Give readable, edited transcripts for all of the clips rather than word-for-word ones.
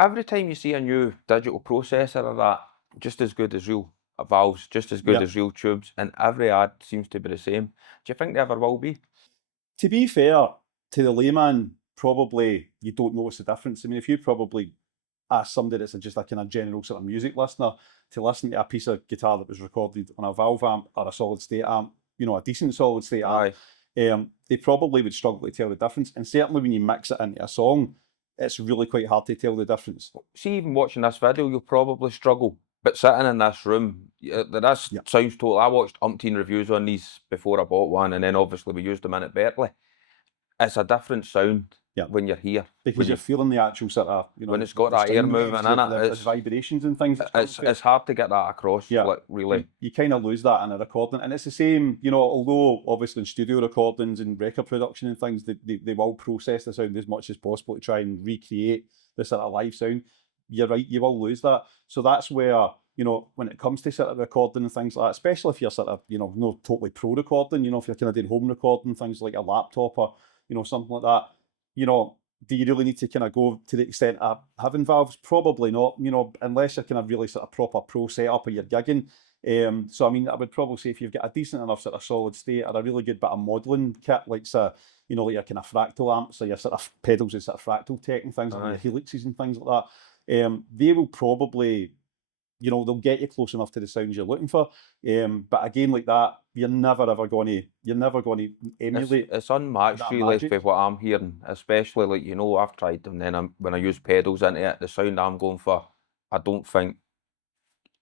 every time you see a new digital processor or that, just as good as real valves, just as good Yeah. as real tubes, and every ad seems to be the same. Do you think they ever will be? To be fair, to the layman, probably you don't notice the difference. I mean, if you probably ask somebody that's just a kind of general sort of music listener to listen to a piece of guitar that was recorded on a valve amp or a solid state amp, you know, a decent solid state amp, they probably would struggle to tell the difference. And certainly when you mix it into a song, it's really quite hard to tell the difference. See, even watching this video, you'll probably struggle. But sitting in this room, this sounds total. I watched umpteen reviews on these before I bought one, and then obviously we used them in at Berkeley. It's a different sound when you're here. Because you're feeling the actual sort of, you know, when it's got that air moving in it, it's vibrations and things. It's hard to get that across. Yeah, like, really. You kind of lose that in a recording, and it's the same. You know, although obviously in studio recordings and record production and things, they will process the sound as much as possible to try and recreate the sort of live sound. You're right, you will lose that. So that's where, you know, when it comes to sort of recording and things like that, especially if you're sort of, you know, not totally pro recording, you know, if you're kind of doing home recording, things like a laptop or, you know, something like that, you know, do you really need to kind of go to the extent of having valves? Probably not, you know, unless you're kind of really sort of proper pro setup or you're gigging. So, I mean, I would probably say if you've got a decent enough sort of solid state or a really good bit of modelling kit, like, you know, like your kind of fractal amps or your sort of pedals with sort of fractal tech and things, like your helixes and things like that, they will probably, you know, they'll get you close enough to the sounds you're looking for. But again, like that, you're never going to emulate. It's unmatched, really, for what I'm hearing. Especially, like, you know, I've tried them. Then when I use pedals into it, the sound I'm going for, I don't think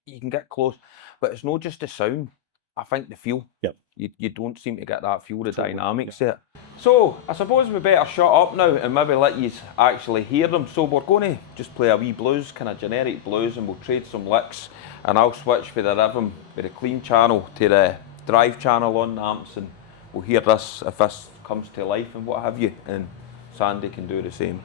you can get close. But it's not just the sound. I think the feel. Yep. You don't seem to get that feel, the dynamics of it. So, I suppose we better shut up now and maybe let you actually hear them. So we're going to just play a wee blues, kind of generic blues, and we'll trade some licks. And I'll switch for the rhythm, with the clean channel to the drive channel on the amps, and we'll hear this if this comes to life and what have you. And Sandy can do the same.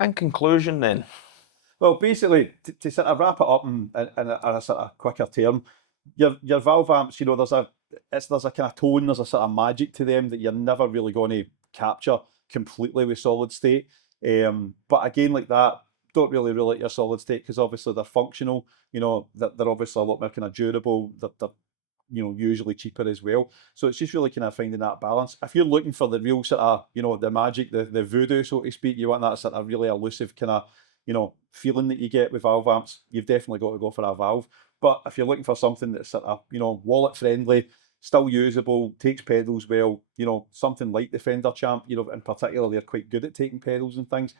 In conclusion, then. Well, basically, to sort of wrap it up in a sort of quicker term, your valve amps, you know, there's a kind of tone, there's a sort of magic to them that you're never really going to capture completely with solid state. But again, like that, don't really relate your solid state because obviously they're functional. You know, they're obviously a lot more kind of durable. They're you know, usually cheaper as well. So it's just really kind of finding that balance. If you're looking for the real sort of, you know, the magic, the voodoo, so to speak, you want that sort of really elusive kind of, you know, feeling that you get with valve amps, you've definitely got to go for a valve. But if you're looking for something that's sort of, you know, wallet friendly, still usable, takes pedals well, you know, something like the Fender Champ, you know, in particular, they're quite good at taking pedals and things.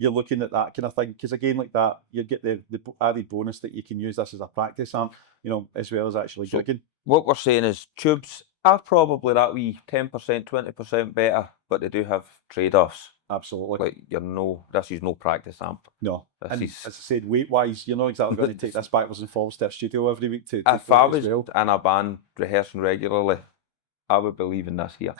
You're looking at that kind of thing because again, like that, you get the added bonus that you can use this as a practice amp, you know, as well as actually gigging. What we're saying is tubes are probably that wee 10%, 20% better, but they do have trade-offs. Absolutely. Like this is no practice amp. No. This And is as I said, weight-wise, you're not exactly going to take this backwards and forwards to a studio every week to if play I it as was well. in a band rehearsing regularly, I would be leaving this here.